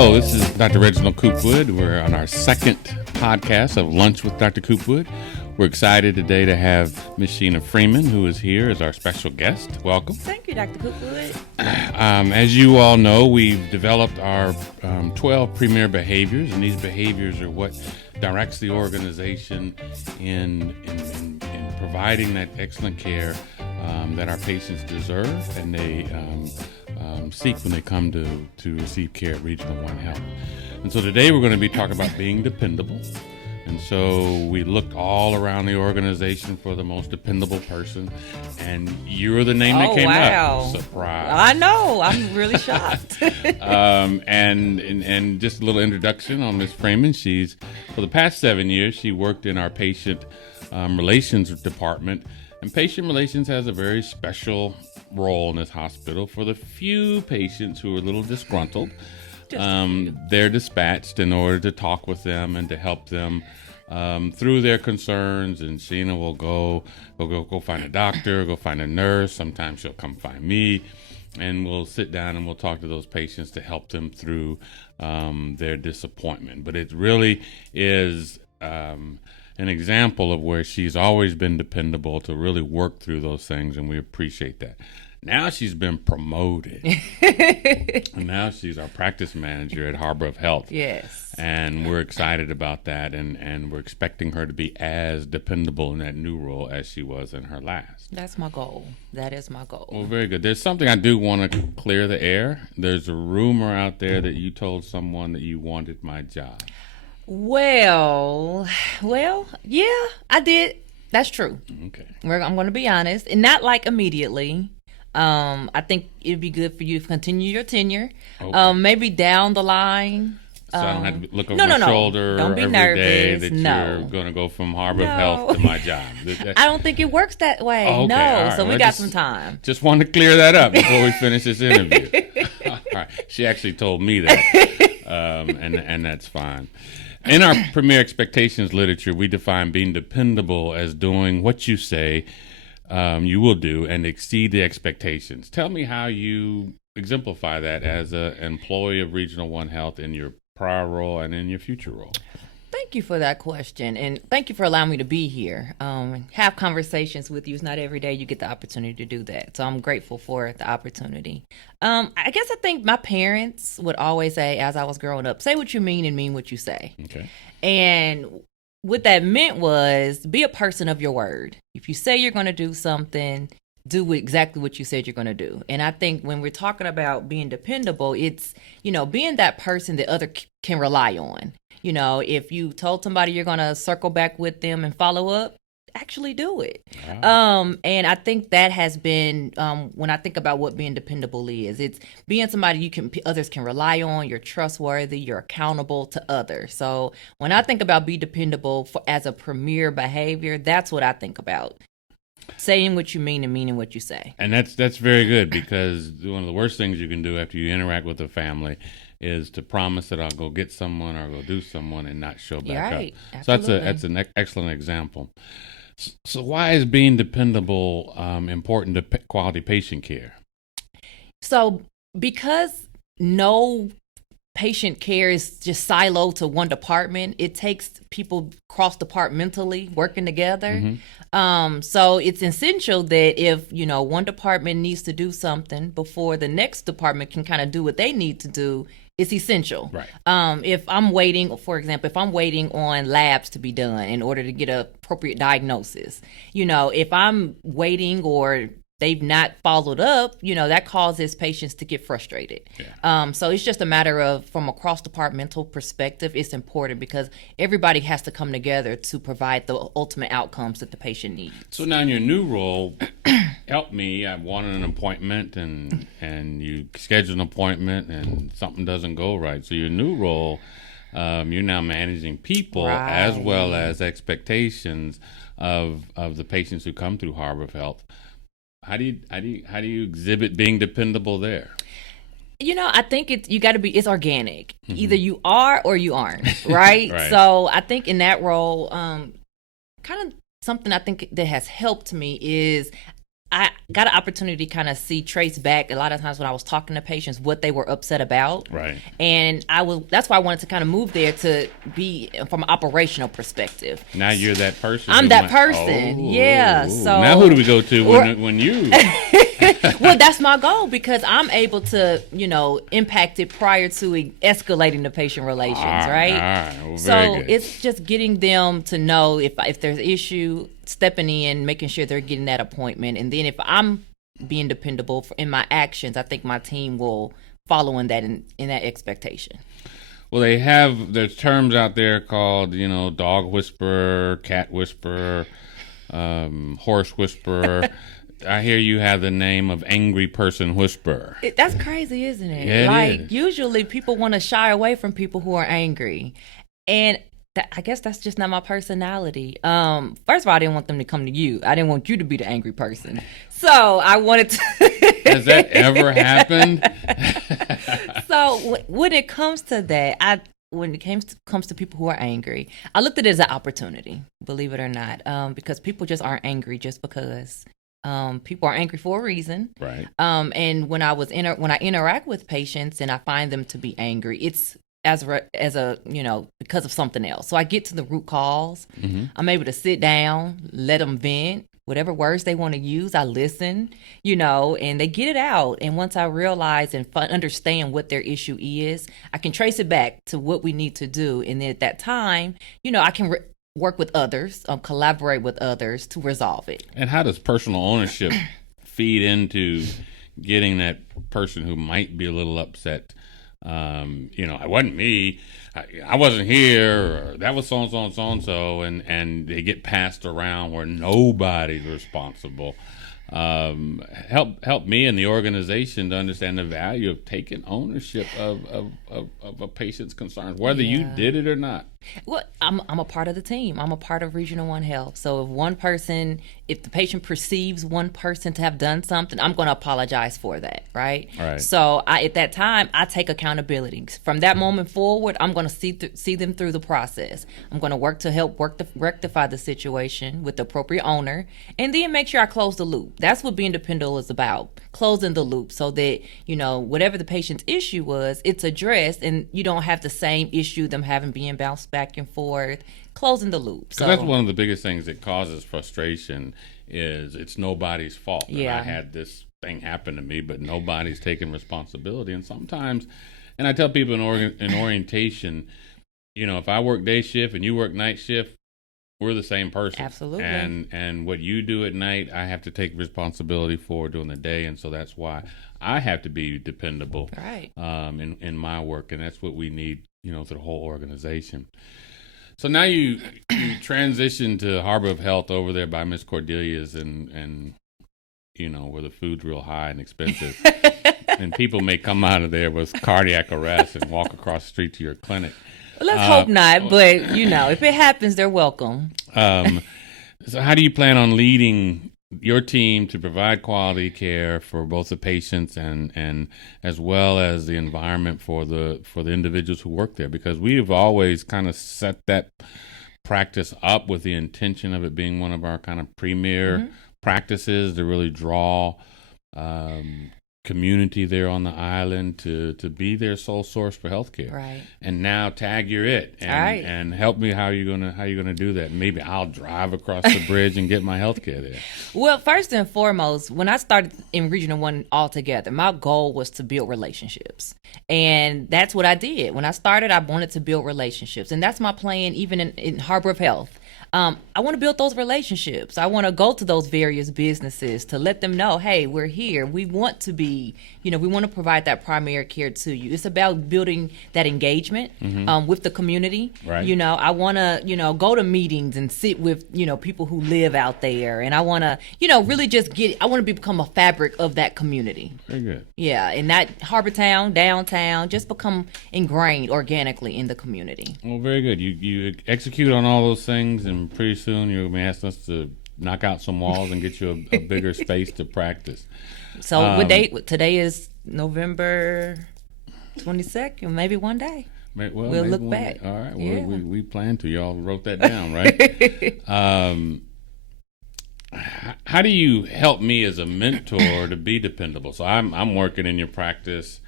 Hello, this is Dr. Reginald Coopwood. We're on our second podcast of Lunch with Dr. Coopwood. We're excited today to have Ms. Sheena Freeman, who is here as our special guest. Welcome. Thank you, Dr. Coopwood. As you all know, we've developed our 12 premier behaviors, and these behaviors are what directs the organization in providing that excellent care that our patients deserve and they seek when they come to receive care at Regional One Health. And so today we're going to be talking about being dependable. And so we looked all around the organization for the most dependable person, and you're the name that came up. Surprise! I know. I'm really shocked. And just a little introduction on Ms. Freeman. She's, for the past 7 years, she worked in our patient relations department, and patient relations has a very special role in this hospital. For the few patients who are a little disgruntled, they're dispatched in order to talk with them and to help them through their concerns. And Sheena will go find a doctor, go find a nurse. Sometimes she'll come find me, and we'll sit down and we'll talk to those patients to help them through their disappointment. But it really is an example of where she's always been dependable to really work through those things, and we appreciate that. Now she's been promoted. And now she's our practice manager at Harbor of Health. Yes. And we're excited about that, and we're expecting her to be as dependable in that new role as she was in her last. That's my goal. That is my goal. Well, very good. There's something I do want to clear the air. There's a rumor out there that you told someone that you wanted my job. Well, yeah, I did. That's true. Okay. I'm going to be honest, and not like immediately. I think it'd be good for you to continue your tenure. Okay. Maybe down the line. So I don't have to look over my shoulder don't be every nervous. day that you're going to go from Harbor of Health to my job. I don't think it works that way. Okay. No, right. so we got some time. Just wanted to clear that up before we finish this interview. All right. She actually told me that, and that's fine. In our Premier Expectations literature, we define being dependable as doing what you say you will do and exceed the expectations. Tell me how you exemplify that as an employee of Regional One Health in your prior role and in your future role. Thank you for that question, and thank you for allowing me to be here. Have conversations with you. It's not every day you get the opportunity to do that, so I'm grateful for the opportunity. I guess I think my parents would always say, as I was growing up, say what you mean and mean what you say. Okay. And what that meant was be a person of your word. If you say you're going to do something, do exactly what you said you're going to do. And I think when we're talking about being dependable, it's, being that person that other can rely on. If you told somebody you're going to circle back with them and follow up, actually do it. Wow. And I think that has been, when I think about what being dependable is, it's being somebody others can rely on, you're trustworthy, you're accountable to others. So when I think about be dependable as a premier behavior, that's what I think about. Saying what you mean and meaning what you say. And that's very good, because one of the worst things you can do after you interact with a family is to promise that I'll go get someone or go do someone and not show back right. up. Absolutely. So that's an excellent example. So why is being dependable important to quality patient care? So because no patient care is just siloed to one department, it takes people cross-departmentally working together. Mm-hmm. So it's essential that if, one department needs to do something before the next department can kind of do what they need to do, it's essential. Right. If I'm waiting, for example, on labs to be done in order to get an appropriate diagnosis, if I'm waiting or they've not followed up, that causes patients to get frustrated. Yeah. So it's just a matter of, from a cross-departmental perspective, it's important because everybody has to come together to provide the ultimate outcomes that the patient needs. So now in your new role, help me. I wanted an appointment, and you schedule an appointment, and something doesn't go right. So your new role, you're now managing people right. as well as expectations of the patients who come through Harbor of Health. How do you exhibit being dependable there? I think it's organic. Mm-hmm. Either you are or you aren't, right? Right. So I think in that role, kind of something I think that has helped me is I got an opportunity to kind of trace back a lot of times when I was talking to patients what they were upset about. Right. And that's why I wanted to kind of move there to be from an operational perspective. Now you're that person. I'm that person. Yeah. So now who do we go to when you? Well, that's my goal because I'm able to, impact it prior to escalating the patient relations, right? All right. Well, so good. it's just getting them to know if there's an issue, stepping in, making sure they're getting that appointment. And then if I'm being dependable in my actions, I think my team will follow in that expectation. Well, there's terms out there called, dog whisperer, cat whisperer, horse whisperer. I hear you have the name of angry person whisperer. That's crazy, isn't it? Yeah, it is. Usually people want to shy away from people who are angry. And I guess that's just not my personality. First of all, I didn't want them to come to you. I didn't want you to be the angry person. So I wanted to. Has that ever happened? So when it comes to that, when it comes to people who are angry, I looked at it as an opportunity, believe it or not, because people just aren't angry just because. People are angry for a reason. Right. And when I interact with patients and I find them to be angry, it's because of something else. So I get to the root cause. Mm-hmm. I'm able to sit down, let them vent, whatever words they want to use. I listen, and they get it out. And once I realize and understand what their issue is, I can trace it back to what we need to do. And then at that time, I can work with others, collaborate with others to resolve it. And how does personal ownership feed into getting that person who might be a little upset? It wasn't me. I wasn't here. Or that was so and so and so and so, and they get passed around where nobody's responsible. Help me and the organization to understand the value of taking ownership of a patient's concerns, whether you did it or not. Well, I'm a part of the team. I'm a part of Regional One Health. So if the patient perceives one person to have done something, I'm going to apologize for that, right? Right. So at that time, I take accountability. From that moment forward, I'm going to see them through the process. I'm going to work to rectify the situation with the appropriate owner, and then make sure I close the loop. That's what being dependable is about, closing the loop so that, whatever the patient's issue was, it's addressed and you don't have the same issue, them having being bounced back and forth, closing the loop. So that's one of the biggest things that causes frustration is it's nobody's fault. Yeah. And I had this thing happen to me, but nobody's taking responsibility. And sometimes, and I tell people in orientation, if I work day shift and you work night shift, we're the same person. Absolutely. And what you do at night, I have to take responsibility for during the day. And so that's why I have to be dependable right. In my work. And that's what we need, to the whole organization. So now you transition to Harbor of Health over there by Miss Cordelia's and where the food's real high and expensive. And people may come out of there with cardiac arrest and walk across the street to your clinic. Let's hope not, but if it happens, they're welcome. So how do you plan on leading your team to provide quality care for both the patients and as well as the environment for the individuals who work there? Because we have always kind of set that practice up with the intention of it being one of our kind of premier practices to really draw community there on the island to be their sole source for healthcare. Right. And now tag you're it. And, right. And help me how you're gonna do that. Maybe I'll drive across the bridge and get my healthcare there. Well, first and foremost, when I started in Regional One altogether, my goal was to build relationships. And that's what I did. When I started, I wanted to build relationships. And that's my plan even in Harbor of Health. I want to build those relationships. I want to go to those various businesses to let them know, hey, we're here. We want to be, we want to provide that primary care to you. It's about building that engagement with the community. Right. I want to, go to meetings and sit with, people who live out there. And I want to, really just I want to become a fabric of that community. Very good. Yeah. And that Harbor Town, downtown, just become ingrained organically in the community. Well, very good. You execute on all those things, and pretty soon you're going to be asking us to knock out some walls and get you a bigger space to practice. So today is November 22nd, maybe one day. We'll look back. All right. Yeah. Well, we plan to. Y'all wrote that down, right? how do you help me as a mentor to be dependable? So I'm working in your practice.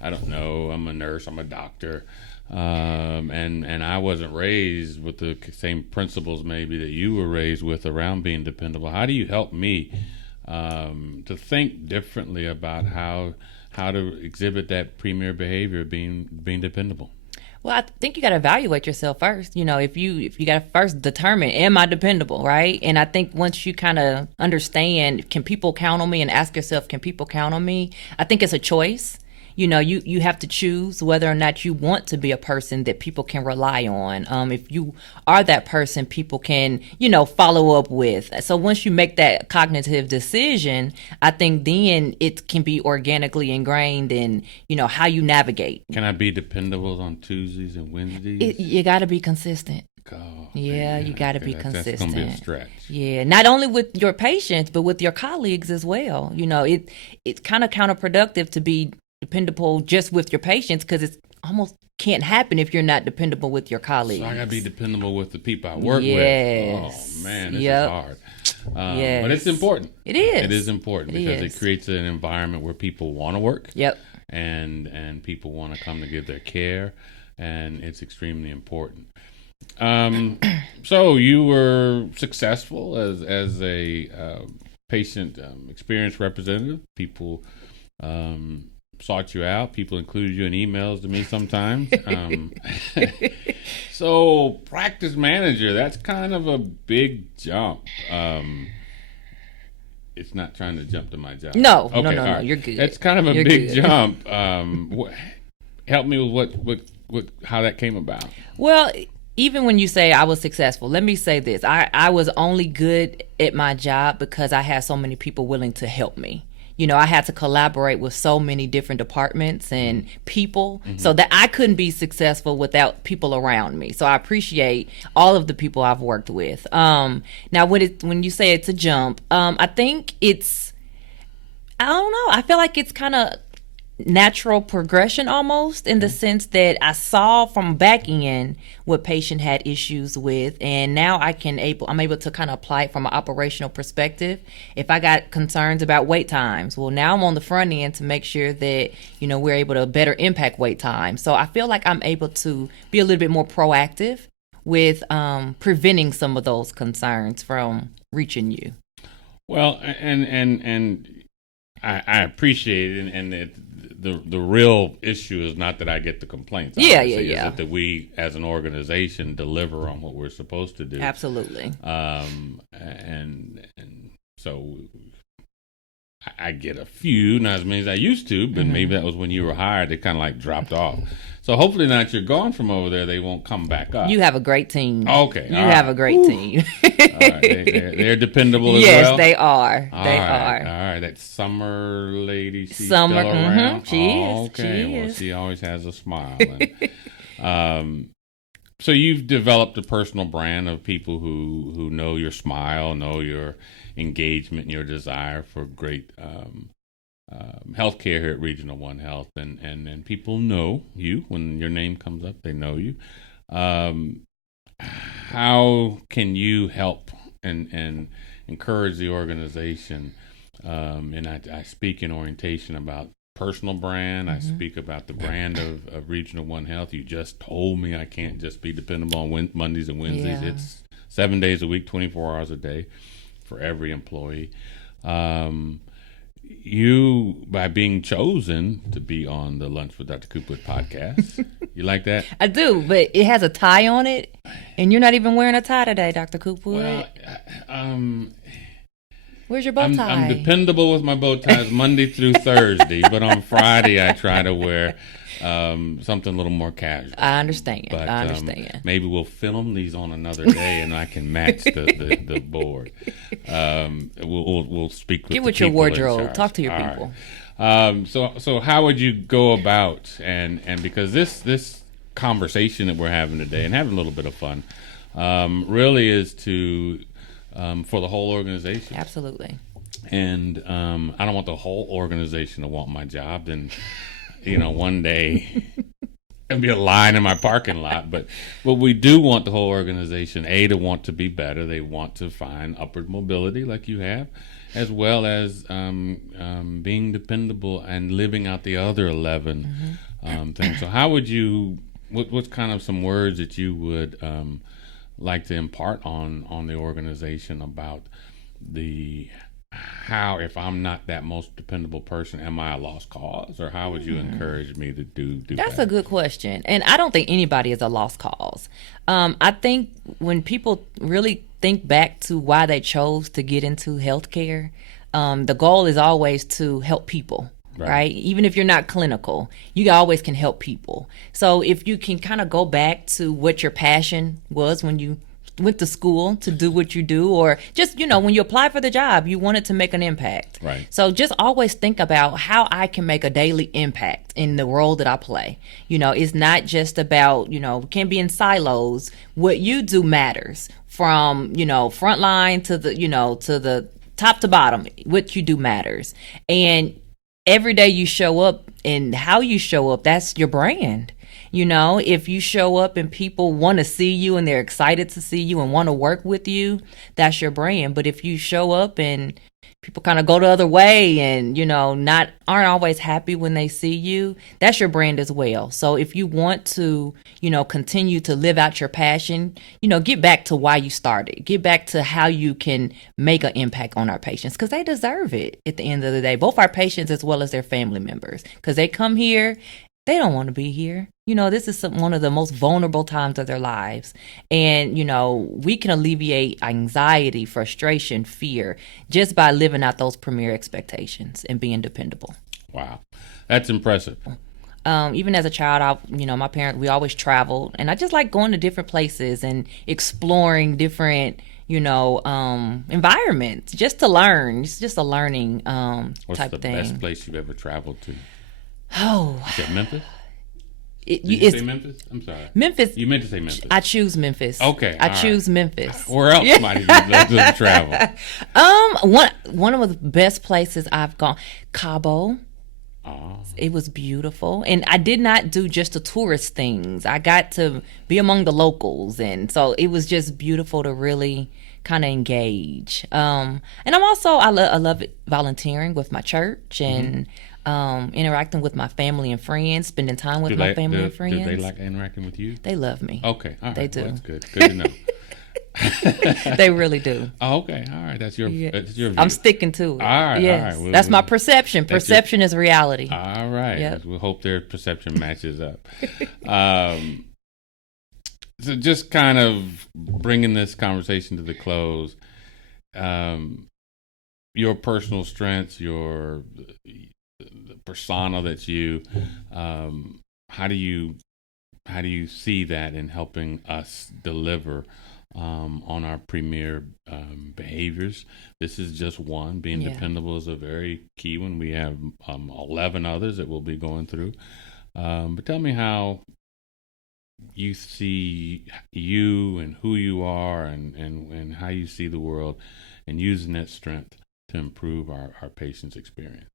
I don't know. I'm a nurse. I'm a doctor, and I wasn't raised with the same principles maybe that you were raised with around being dependable. How do you help me to think differently about how to exhibit that premier behavior of being dependable? Well, I think you got to evaluate yourself first. If you got to first determine, am I dependable, right? And I think once you kind of understand, can people count on me, and ask yourself, can people count on me? I think it's a choice. You have to choose whether or not you want to be a person that people can rely on. If you are that person, people can, follow up with. So once you make that cognitive decision, I think then it can be organically ingrained in, how you navigate. Can I be dependable on Tuesdays and Wednesdays? You got to be consistent. Oh, Yeah, man. you got to be That's consistent. going to be a stretch. Yeah, not only with your patients, but with your colleagues as well. It's kind of counterproductive to be dependable just with your patients, because it almost can't happen if you're not dependable with your colleagues. So I got to be dependable with the people I work Yes. with. Oh, man, this Yep. is hard. Yes. But it's important. It is. It is important because it creates an environment where people want to work. Yep. And people want to come to give their care, and it's extremely important. So you were successful as a patient experience representative. People sought you out. People included you in emails to me sometimes. So practice manager, that's kind of a big jump. It's not trying to jump to my job. No, okay, no, right. you're good. It's kind of a You're big good. jump. Help me with how that came about. Well, even when you say I was successful, let me say this. I was only good at my job because I had so many people willing to help me. I had to collaborate with so many different departments and people, so that I couldn't be successful without people around me. So I appreciate all of the people I've worked with. Now, when you say it's a jump, I think I don't know. I feel like it's kind of natural progression almost, in the sense that I saw from back in what patient had issues with, and now I'm able to kind of apply it from an operational perspective. If I got concerns about wait times, well, now I'm on the front end to make sure that we're able to better impact wait time. So I feel like I'm able to be a little bit more proactive with preventing some of those concerns from reaching you. Well, and I appreciate it, and the real issue is not that I get the complaints. Yeah. It's that we, as an organization, deliver on what we're supposed to do. Absolutely. And so I get a few, not as many as I used to, but maybe that was when you were hired. They kind of like dropped off. So hopefully now that you're gone from over there, they won't come back up. You have a great team. Okay. You have a great team. All right. They're dependable as well? Yes, they are. All They right. are. All right. That Summer lady, she's Summer, still around? she is. Okay. She Well, is. she always has a smile. And, so you've developed a personal brand of people who know your smile, know your engagement, your desire for great healthcare here at Regional One Health, and people know you when your name comes up. They know you. How can you help and encourage the organization? And I speak in orientation about personal brand. I speak about the brand of Regional One Health. You just told me I can't just be dependable on Mondays and Wednesdays. Yeah. It's 7 days a week, 24 hours a day for every employee. You, by being chosen to be on the Lunch with Dr. Coopwood podcast, you like that? I do, but it has a tie on it, and you're not even wearing a tie today, Dr. Coopwood. Well, Where's your bow tie? I'm dependable with my bow ties Monday through Thursday, but on Friday I try to wear something a little more casual. I understand. But, I understand. Maybe we'll film these on another day, and I can match the board. We'll speak with Get the with your people in wardrobe. charge. Talk to your All people. right. So how would you go about and because this conversation that we're having today and having a little bit of fun really is to for the whole organization. Absolutely. And I don't want the whole organization to want my job. And one day be a line in my parking lot. But we do want the whole organization, to want to be better. They want to find upward mobility like you have, as well as being dependable and living out the other 11 things. So how would you, what's kind of some words that you would like to impart on the organization about how, if I'm not that most dependable person, am I a lost cause? Or how would you encourage me to do That's that? a good question. And I don't think anybody is a lost cause. I think when people really think back to why they chose to get into healthcare, the goal is always to help people. Right. Even if you're not clinical, you always can help people. So if you can kind of go back to what your passion was when you went to school to do what you do, or just, when you apply for the job, you wanted to make an impact. Right. So just always think about how I can make a daily impact in the role that I play. It's not just about, we can't be in silos. What you do matters, from, front line to the, to the top to bottom. What you do matters. And every day you show up and how you show up, that's your brand. If you show up and people want to see you and they're excited to see you and want to work with you, that's your brand. But if you show up and people kind of go the other way and, aren't always happy when they see you, that's your brand as well. So if you want to, continue to live out your passion, get back to why you started. Get back to how you can make an impact on our patients, because they deserve it at the end of the day, both our patients as well as their family members, because they come here. They don't want to be here. This is one of the most vulnerable times of their lives. And, we can alleviate anxiety, frustration, fear just by living out those premier expectations and being dependable. Wow. That's impressive. Even as a child, my parents, we always traveled. And I just like going to different places and exploring different environments just to learn. It's just a learning type thing. What's the best place you've ever traveled to? Oh. Is it Memphis? Did you say Memphis? I'm sorry. Memphis. You meant to say Memphis. I choose Memphis. Okay. I choose Memphis. Where else might you love to travel? One of the best places I've gone, Cabo. Oh. It was beautiful. And I did not do just the tourist things. I got to be among the locals. And so it was just beautiful to really kind of engage. And I love volunteering with my church and interacting with my family and friends, spending time with my family and friends. Do they like interacting with you? They love me. Okay. All right. They do. Well, that's good. Good to know. They really do. Oh, okay. All right. That's your view. I'm sticking to it. All right. Yes. All right. That's my perception. Perception is reality. All right. Yep. We hope their perception matches up. So just kind of bringing this conversation to the close, your personal strengths, the persona that's you, how do you see that in helping us deliver on our premier behaviors? This is just one. Being dependable is a very key one. We have 11 others that we'll be going through. But tell me how you see you and who you are and how you see the world and using that strength to improve our patients' experience.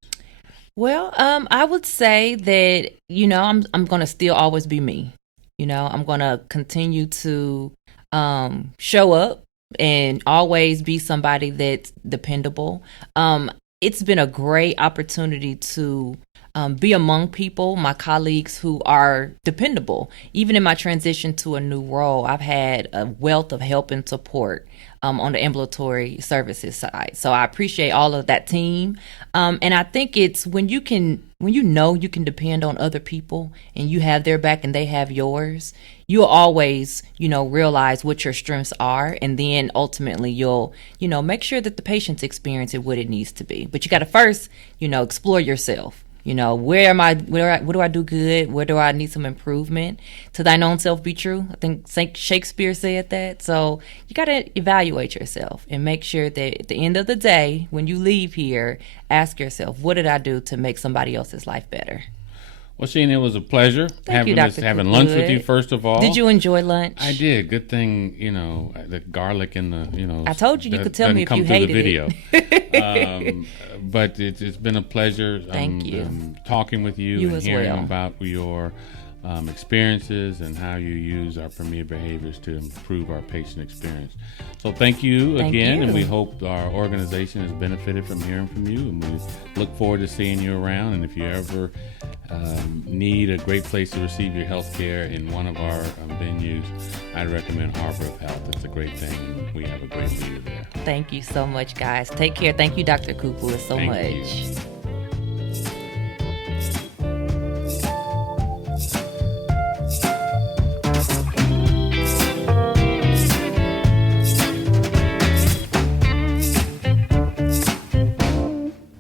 Well, I would say that, I'm going to still always be me. I'm going to continue to show up and always be somebody that's dependable. It's been a great opportunity to be among people, my colleagues who are dependable. Even in my transition to a new role, I've had a wealth of help and support on the ambulatory services side. So I appreciate all of that team. And I think it's when you know you can depend on other people and you have their back and they have yours, you'll always, realize what your strengths are. And then ultimately you'll, make sure that the patient's experience is what it needs to be. But you got to first, explore yourself. Where do I do good? Where do I need some improvement? To thine own self be true. I think Shakespeare said that. So you got to evaluate yourself and make sure that at the end of the day, when you leave here, ask yourself, what did I do to make somebody else's life better? Well, Sheena, it was a pleasure having lunch with you, first of all. Did you enjoy lunch? I did. Good thing, the garlic and the, I told you could tell me if you hated it. But it's been a pleasure. Thank you. Talking with you and as hearing well. about your experiences and how you use our premier behaviors to improve our patient experience. So thank you again, and we hope our organization has benefited from hearing from you, and we look forward to seeing you around. And if you ever need a great place to receive your health care in one of our venues, I'd recommend Harbor of Health. It's a great thing, and we have a great leader there. Thank you so much, guys. Take care. Thank you, Dr. Coopwood, so much. Thank you.